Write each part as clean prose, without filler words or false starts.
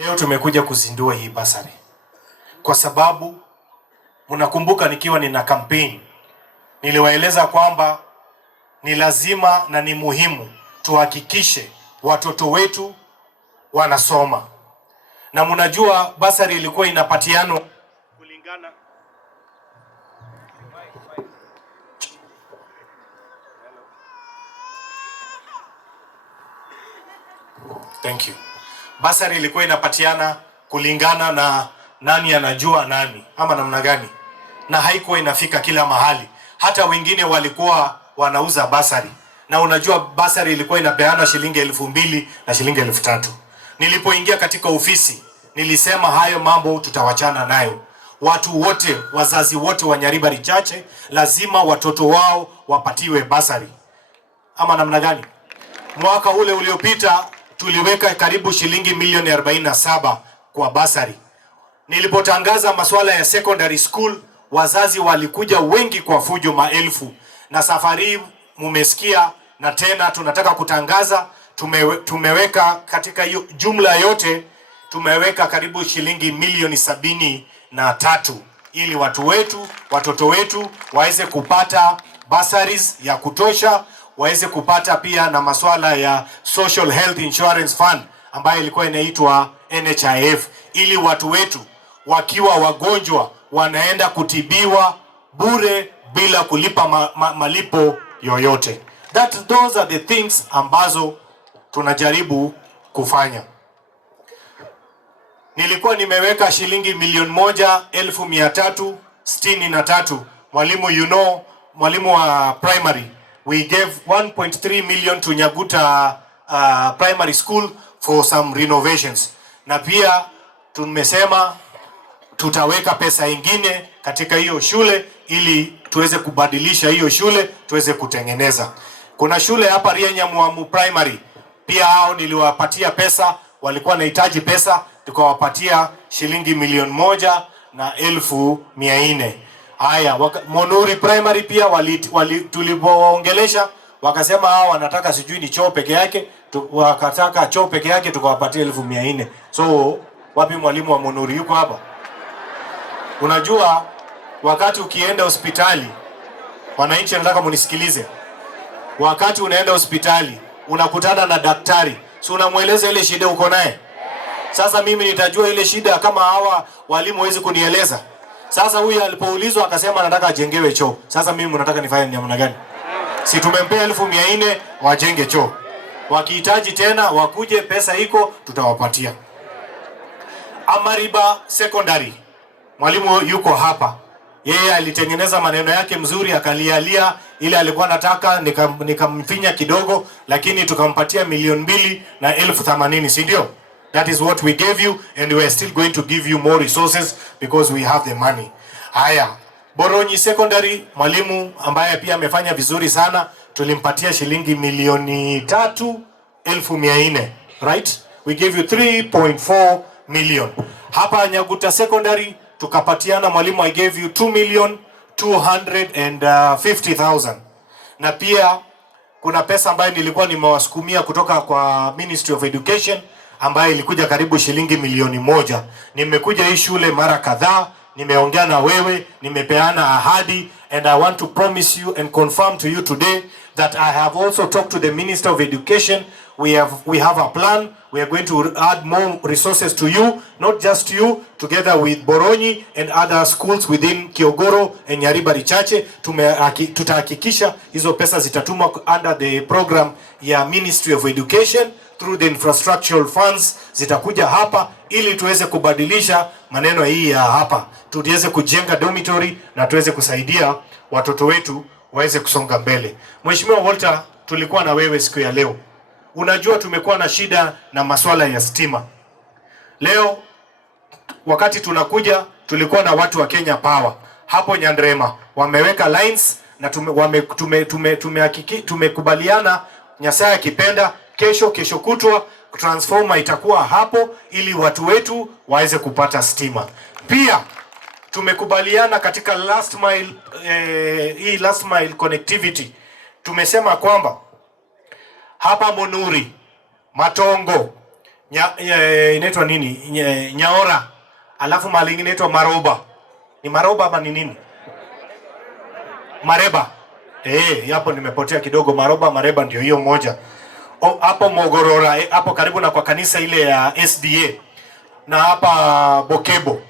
Leo tumekuja kuzindua hii basari kwa sababu mnakumbuka nikiwa nina campaign niliwaeleza kwamba ni lazima na ni muhimu tuhakikishe watoto wetu wanasoma, na mnajua basari ilikuwa inapatiano kulingana. Thank you. Basari ilikuwa inapatiana kulingana na nani anajua nani ama namna gani, na haikuwa inafika kila mahali. Hata wengine walikuwa wanauza basari, na unajua basari ilikuwa inapeana shilingi 2,000 na shilingi 3,000. Nilipoingia katika ofisi nilisema hayo mambo tutawachana nayo. Watu wote, wazazi wote wa Nyaribari chache lazima watoto wao wapatiwe basari ama namna gani. Mwaka ule uliopita tuliweka karibu shilingi milioni 47 kwa basari. Nilipotangaza masuala ya secondary school, wazazi walikuja wengi kwa fujo, maelfu. Na safari mumesikia, na tena tunataka kutangaza tumeweka katika hiyo jumla yote tumeweka karibu shilingi milioni 73 ili watoto wetu waweze kupata bursaries ya kutosha, waweze kupata pia na masuala ya Social Health Insurance Fund ambayo ilikuwa inaitwa NHIF, ili watu wetu wakiwa wagonjwa wanaenda kutibiwa bure bila kulipa malipo yoyote. Those are the things ambazo tunajaribu kufanya. Nilikuwa nimeweka shilingi milioni 1,363. Mwalimu mwalimu wa primary, we gave 1.3 million to Nyaguta primary school for some renovations, na pia tumesema tutaweka pesa ingine katika hiyo shule ili tuweze kubadilisha hiyo shule, tuweze kutengeneza. Kuna shule hapa Rienyamu primary pia, hao niliwapatia pesa, walikuwa wanahitaji pesa, tukawapatia shilingi milioni 1,400,000. Haya, Monuri primary pia tulipoongelesha wakasema hao wanataka sijui ni choo peke yake, wakataka choo peke yake, tukawapatia 1,400,000. So wapi mwalimu wa Monuri? Yuko hapa? Unajua wakati ukienda hospitali, wananchi nataka munisikilize, wakati unaenda hospitali unakutana na daktari, so unamueleza ile shida uko naye. Sasa mimi nitajua ile shida kama hawa walimu hawezi kunieleza? Sasa huyu alipoulizwa akasema anataka ajengewe choo. Sasa mimi mnataka nifanye namna gani? Si tumempea 1,400,000 wajenge choo. Wakihitaji tena wakuje, pesa iko tutawapatia. Amariba secondary, mwalimu yuko hapa. Yeye alitengeneza maneno yake mzuri, akalialia ile alikuwa anataka, nikamfinya kidogo, lakini tukampatia milioni 2,80,000, si ndio? That is what we gave you, and we are still going to give you more resources because we have the money. Haya, Boronyi secondary, mwalimu ambaye pia amefanya vizuri sana, tulimpatia shilingi milioni 3,400,000, right? We gave you 3.4 million. Hapa Nyaguta secondary tukapatiana, mwalimu I gave you 2,250,000. Na pia kuna pesa ambayo nilikuwa nimewasukumia kutoka kwa Ministry of Education ambayo ilikuja karibu shilingi milioni 1. Nimekuja hii shule mara kadhaa, nimeongea na wewe, nimepeana ahadi, and I want to promise you and confirm to you today that I have also talked to the Minister of Education. We have a plan. We are going to add more resources to you, not just you, together with Boronyi and other schools within Kiogoro and Nyaribari chache. Tutahakikisha hizo pesa zitatumwa under the program ya Ministry of Education through the infrastructural funds, zitakuja hapa ili tuweze kubadilisha maneno hii ya hapa, tuweze kujenga dormitory na tuweze kusaidia watoto wetu waweze kusonga mbele. Mheshimiwa Walter, tulikuwa na wewe siku ya leo. Unajua tumekuwa na shida na masuala ya stima. Leo wakati tunakuja tulikuwa na watu wa Kenya Power hapo Nyandrema, wameweka lines na tumekubaliana Nyasaye akipenda kesho kutwa transformer itakuwa hapo ili watu wetu waweze kupata stima. Pia tumekubaliana katika last mile connectivity, tumesema kwamba hapa Monuri, Matongo, inaitwa nini? Nyaora. Alafu mahali ingine inaitwa Maroba. Ni Maroba ama ni nini? Mareba. Hapo nimepotea kidogo. Maroba, Mareba ndio hiyo moja. Hapo Mogorora, hapo karibu na kwa kanisa ile ya SDA. Na hapa Bokebo.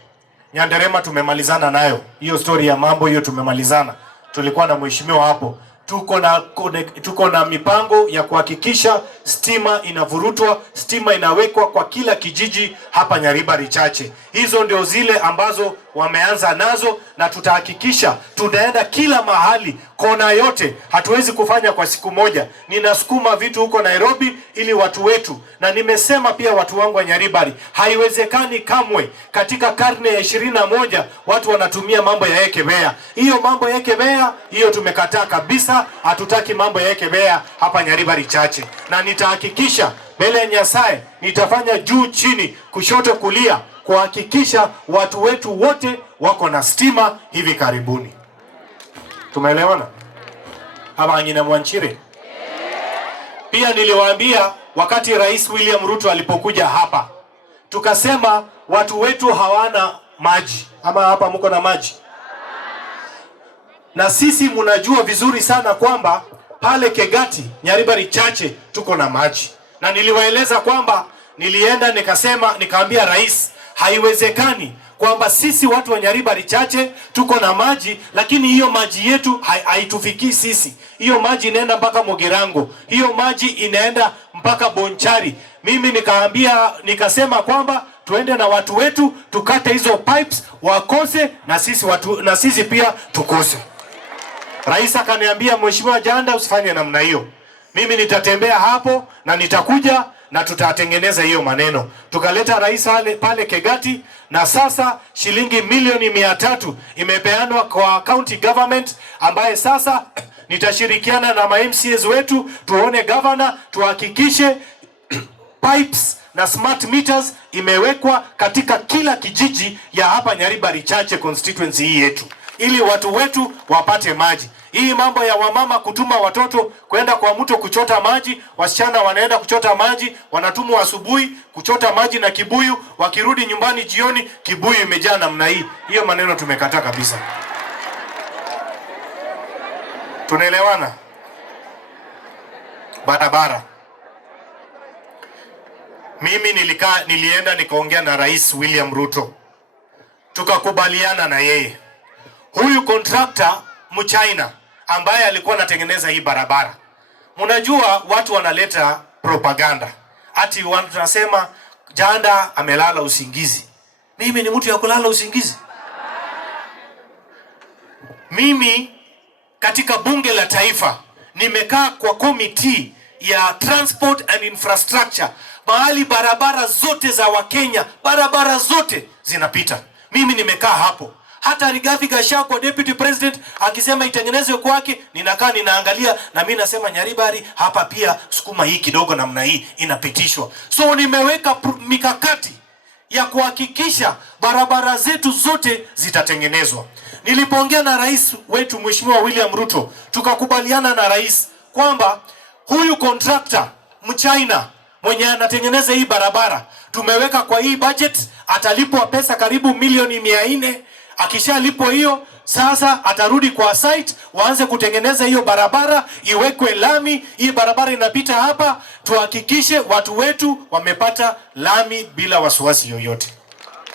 Nyanderema tumemalizana nayo. Hiyo story ya mambo hiyo tumemalizana. Tulikuwa na mheshimiwa hapo. Tuko na mipango ya kuhakikisha stima inavurutwa, stima inawekwa kwa kila kijiji hapa Nyaribari chache. Hizo ndio zile ambazo wameanza nazo, na tutahakikisha tunaenda kila mahali, kona yote. Hatuwezi kufanya kwa siku moja. Ninasukuma vitu huko Nairobi ili watu wetu, na nimesema pia watu wangu wa Nyaribari, haiwezekani kamwe katika karne ya 21 watu wanatumia mambo ya ekebea. Hiyo mambo ya ekebea, hiyo tumekataa kabisa. Hatutaki mambo ya ekebea hapa Nyaribari chache, na nitahakikisha mbele ya Nyasaye nitafanya juu chini kushoto kulia kuhakikisha watu wetu wote wako na stima hivi karibuni. Tumeelewana? Hapa ngine Mwanchire. Pia niliwaambia wakati Rais William Ruto alipokuja hapa, tukasema watu wetu hawana maji. Ama hapa mko na maji? Na sisi mnajua vizuri sana kwamba pale Kegati, Nyaribari chache tuko na maji. Na niliwaeleza kwamba nilienda nikaambia rais, haiwezekani kwamba sisi watu wa Nyaribari chache tuko na maji, lakini hiyo maji yetu haitufikii sisi. Hiyo maji inaenda mpaka Mogerango, hiyo maji inaenda mpaka Bonchari. Mimi nikasema kwamba tuende na watu wetu tukate hizo pipes, wakose na sisi pia tukose. Rais akaniambia, Mheshimiwa Jhanda, usifanye namna hiyo. Mimi nitatembea hapo na nitakuja na tutatengeneza hiyo maneno. Tukaleta rais pale Kegati, na sasa shilingi milioni 300 imepeanwa kwa county government, ambaye sasa nitashirikiana na MCAs wetu, tuone governor, tuhakikishe pipes na smart meters imewekwa katika kila kijiji ya hapa Nyaribari chache constituency hii yetu, ili watu wetu wapate maji. Hii mambo ya wamama kutuma watoto kwenda kwa mto kuchota maji, wasichana wanaenda kuchota maji, wanatumwa asubuhi kuchota maji na kibuyu, wakirudi nyumbani jioni kibuyu imejaa namna hii. Hiyo maneno tumekataa kabisa. Tunaelewana? Barabara. Mimi nilienda nikaongea na Rais William Ruto. Tukakubaliana na yeye. Huyu contractor Mchina ambaye alikuwa anatengeneza hii barabara. Mnajua watu wanaleta propaganda. Ati watu tunasema Jhanda amelala usingizi. Mimi ni mtu ya kulala usingizi? Mimi katika bunge la taifa nimekaa kwa committee ya transport and infrastructure, mahali barabara zote za Wakenya, barabara zote zinapita. Mimi nimekaa hapo. Hata Rigathi Gachagua deputy president akisema itengenezwe kwake, ninakaa ninaangalia, na mimi nasema Nyaribari hapa pia sukuma hii kidogo namna hii inapitishwa. So nimeweka mikakati ya kuhakikisha barabara zetu zote zitatengenezwa. Nilipoongea na rais wetu Mheshimiwa William Ruto, tukakubaliana na rais kwamba huyu contractor Mchina mwenye anatengeneza hii barabara, tumeweka kwa hii budget atalipwa pesa karibu milioni 400. Akishalipwa hiyo, sasa atarudi kwa site, waanze kutengeneza hiyo barabara, iwekwe lami. Hii barabara inapita hapa, tuhakikishe watu wetu wamepata lami bila wasiwasi yoyote.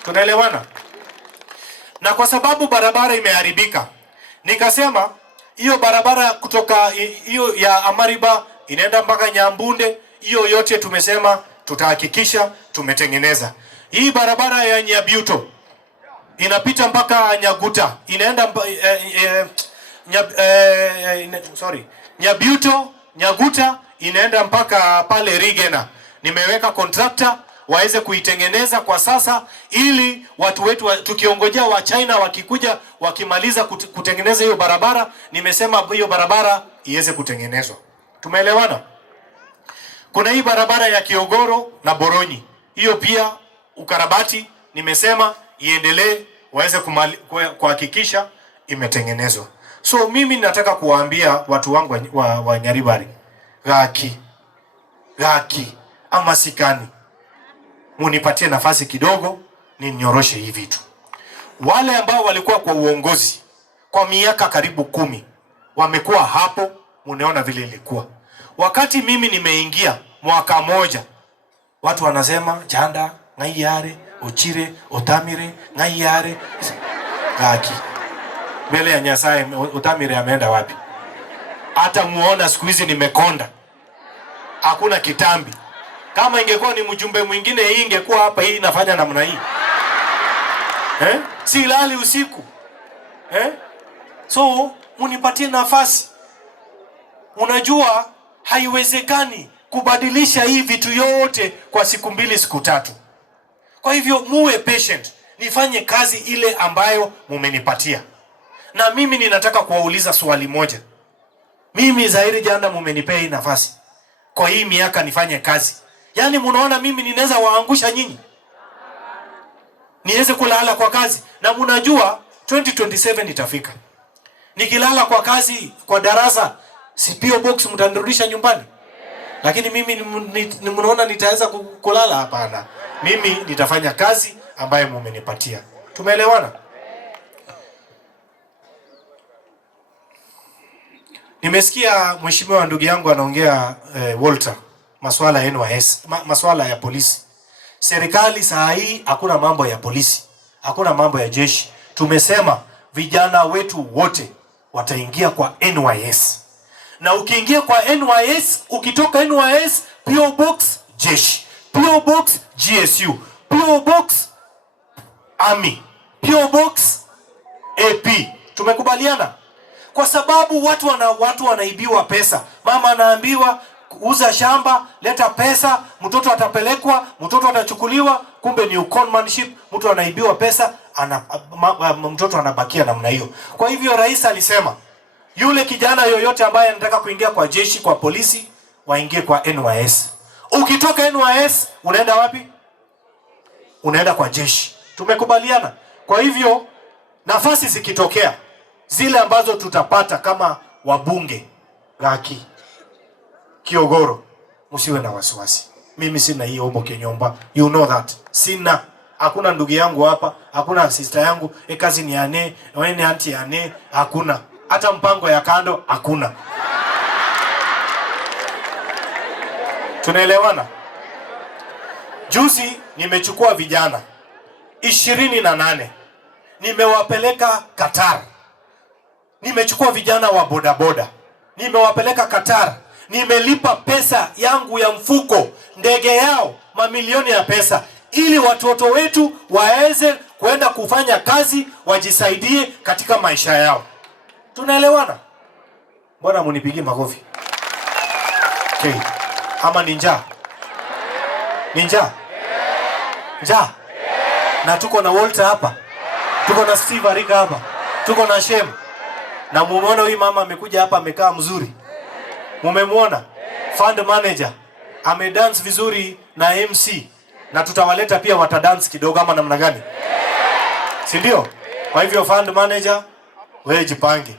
Tunaelewana? Na kwa sababu barabara imeharibika, nikasema hiyo barabara kutoka hiyo ya Amariba inaenda mpaka Nyambunde, hiyo yote tumesema tutahakikisha tumetengeneza. Hii barabara ya Nyabiuto inapita mpaka Nyaguta, inaenda Nyabiuto, Nyaguta inaenda mpaka pale Rigena. Nimeweka contractor waweze kuitengeneza kwa sasa, ili watu wetu tukiongojea wa China wakikuja wakimaliza kutengeneza hiyo barabara, nimesema hiyo barabara iweze kutengenezwa. Tumeelewana? Kuna hii barabara ya Kiogoro na Boronyi, hiyo pia ukarabati nimesema iendelee, waweze kuhakikisha imetengenezwa. So mimi nataka kuwaambia watu wangu wa Nyaribari, gaki ama sikani, munipatie nafasi kidogo ninyoroshe hii vitu. Wale ambao walikuwa kwa uongozi kwa miaka karibu 10 wamekuwa hapo, munaona vile ilikuwa. Wakati mimi nimeingia mwaka moja, watu wanasema Jhanda ng'ayare, Ochire, Otamire, ng'ayare. Gaki. Mbele ya Nyasaye Otamire ameenda wapi? Hata muona siku hizi nimekonda. Hakuna kitambi. Kama ingekuwa ni mjumbe mwingine, hii ingekuwa hapa, hii inafanya namna hii. Si lali usiku. So, munipatie nafasi. Unajua haiwezekani kubadilisha hii vitu yote kwa siku 2 siku 3. Kwa hivyo muwe patient, nifanye kazi ile ambayo mumenipatia. Na mimi ninataka kuwauliza swali moja. Mimi Zaheer Jhanda mumenipea hii nafasi. Kwa hii miaka nifanye kazi. Yaani munaona mimi ninaweza waangusha nyinyi? Niweze kulala kwa kazi. Na munajua 2027 itafika. Nikilala kwa kazi kwa darasa, si PO box mtanirudisha nyumbani? Lakini mimi mnaona nitaweza kulala? Hapana. Mimi nitafanya kazi ambayo mumenipatia. Tumeelewana? Nimesikia mheshimiwa ndugu yangu anaongea Walter, masuala ya NYS, masuala ya polisi. Serikali saa hii hakuna mambo ya polisi, hakuna mambo ya jeshi. Tumesema vijana wetu wote wataingia kwa NYS. Na ukiingia kwa NYS, ukitoka NYS, PO box jeshi, PO box GSU, PO box Army, PO box AP. Tumekubaliana? Kwa sababu watu wanaibiwa pesa. Mama anaambiwa uza shamba, leta pesa, mtoto atapelekwa, mtoto atachukuliwa, kumbe ni conmanship, mtu anaibiwa pesa, mtoto anabakia namna hiyo. Kwa hivyo rais alisema yule kijana yoyote ambaye anataka kuingia kwa jeshi, kwa polisi, waingie kwa NYS. Ukitoka NYS, unaenda wapi? Unaenda kwa jeshi. Tumekubaliana? Kwa hivyo nafasi zikitokea zile ambazo tutapata kama wabunge Gaki, Kiogoro, msiwe na wasiwasi. Mimi sina hiyo ombo kenyomba. You know that. Sina. Hakuna ndugu yangu hapa, hakuna sister yangu, kazi ni ane, wewe auntie ane, hakuna. Hata mpango ya kando hakuna. Tunaelewana? Juzi nimechukua vijana 28. Nimewapeleka Qatar. Nimechukua vijana wa bodaboda, nimewapeleka Qatar. Nimelipa pesa yangu ya mfuko, ndege yao, mamilioni ya pesa, ili watoto wetu waweze kwenda kufanya kazi, wajisaidie katika maisha yao. Tunaelewana? Mbona munipigie makofi? Okay. Ama ninja? Ninja? Njaa? Na tuko na Walter hapa. Tuko na Steve Arika hapa. Tuko na Shem. Na mumeona huyu mama amekuja hapa amekaa mzuri. Mumemuona? Fund manager amedance vizuri na MC, na tutawaleta pia watadance kidogo ama namna gani? Si ndio? Kwa hivyo fund manager, wewe jipange.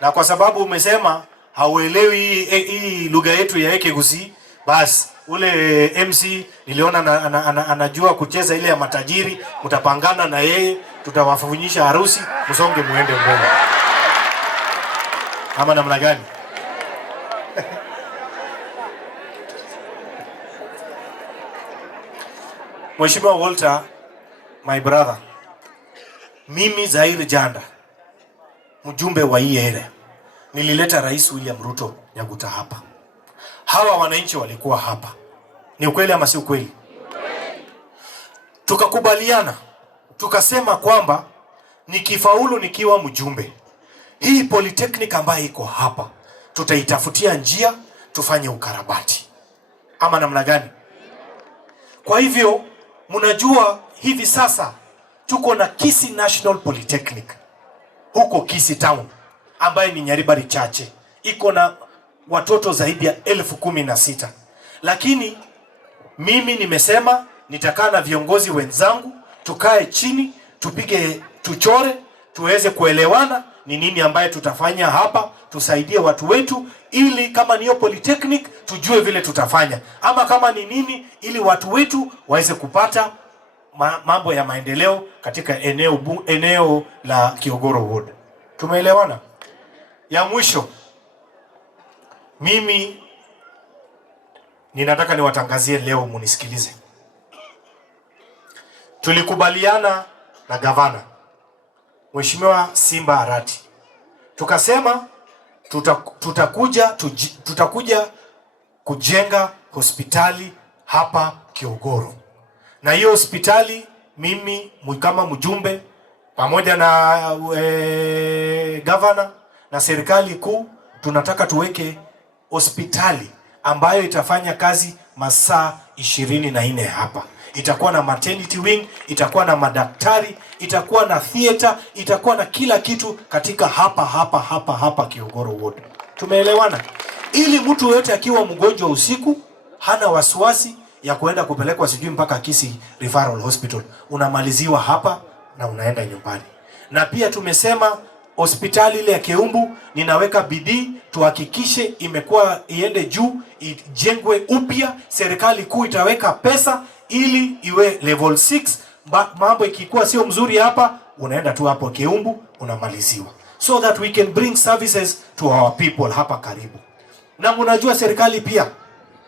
Na kwa sababu umesema hauelewi hii lugha yetu ya Ekegusii, basi ule MC niliona anajua kucheza ile ya matajiri, mtapangana na yeye, tutawafunyisha harusi, msonge muende mbele. Ama namna gani? Mheshimiwa Walter, my brother, mimi Zaheer Jhanda, mjumbe wa hii area, nilileta Rais William Ruto Nyaguta hapa. Hawa wananchi walikuwa hapa. Ni ukweli ama si ukweli? Tukakubaliana, tukasema kwamba nikifaulu nikiwa mjumbe, hii polytechnic ambayo iko hapa tutaitafutia njia tufanye ukarabati. Ama namna gani? Kwa hivyo mnajua hivi sasa tuko na Kisii National Polytechnic huko Kisii Town, ambaye ni Nyaribari chache, iko na watoto zaidi ya 16,000. Lakini mimi nimesema nitakaa na viongozi wenzangu, tukae chini, tuchore, tuweze kuelewana, ni nini ambaye tutafanya hapa, tusaidie watu wetu, ili kama niyo polytechnic tujue vile tutafanya, ama kama ni nini, ili watu wetu waweze kupata mambo ya maendeleo katika eneo la Kiogoro Ward. Tumeelewana? Ya mwisho, mimi ninataka niwatangazie leo, munisikilize. Tulikubaliana na gavana Mheshimiwa Simba Arati, tukasema tutakuja kujenga hospitali hapa Kiogoro, na hiyo hospitali mimi kama mjumbe pamoja na gavana na serikali kuu tunataka tuweke hospitali ambayo itafanya kazi masaa 24 hapa. Itakuwa na maternity wing, itakuwa na madaktari, itakuwa na theater, itakuwa na kila kitu katika hapa Kiogoro Ward. Tumeelewana? Ili mtu yote akiwa mgonjwa usiku hana wasiwasi ya kuenda kupelekwa sijui mpaka Kisii Referral Hospital. Unamaliziwa hapa na unaenda nyumbani. Na pia tumesema hospitali ile ya Keumbu ninaweka bidii tuhakikishe imekuwa iende juu, ijengwe upya. Serikali kuu itaweka pesa ili iwe level 6. Mambo ikikuwa sio mzuri hapa, unaenda tu hapo Keumbu unamaliziwa, so that we can bring services to our people hapa karibu. Na mnajua serikali pia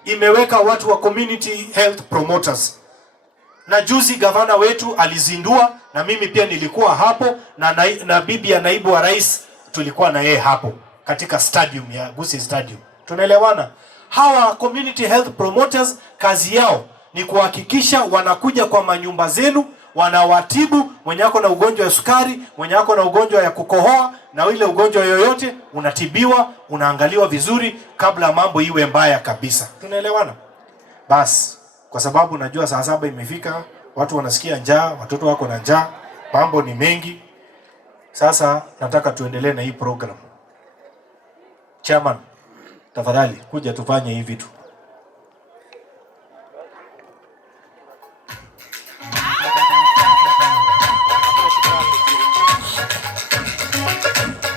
imeweka watu wa community health promoters, na juzi gavana wetu alizindua, na mimi pia nilikuwa hapo, na bibi ya naibu wa rais tulikuwa na yeye hapo katika stadium ya Gusii Stadium. Tunaelewana? Hawa community health promoters kazi yao ni kuhakikisha wanakuja kwa manyumba zenu, wanawatibu. Mwenye ako na ugonjwa wa sukari, mwenye ako na ugonjwa ya kukohoa, na ile ugonjwa yoyote unatibiwa, unaangaliwa vizuri kabla mambo iwe mbaya kabisa. Tunaelewana? Basi, kwa sababu najua saa 7 imefika, watu wanasikia njaa, watoto wako na njaa, mambo ni mengi. Sasa nataka tuendelee na hii program. Chairman, tafadhali kuja tufanye hii vitu.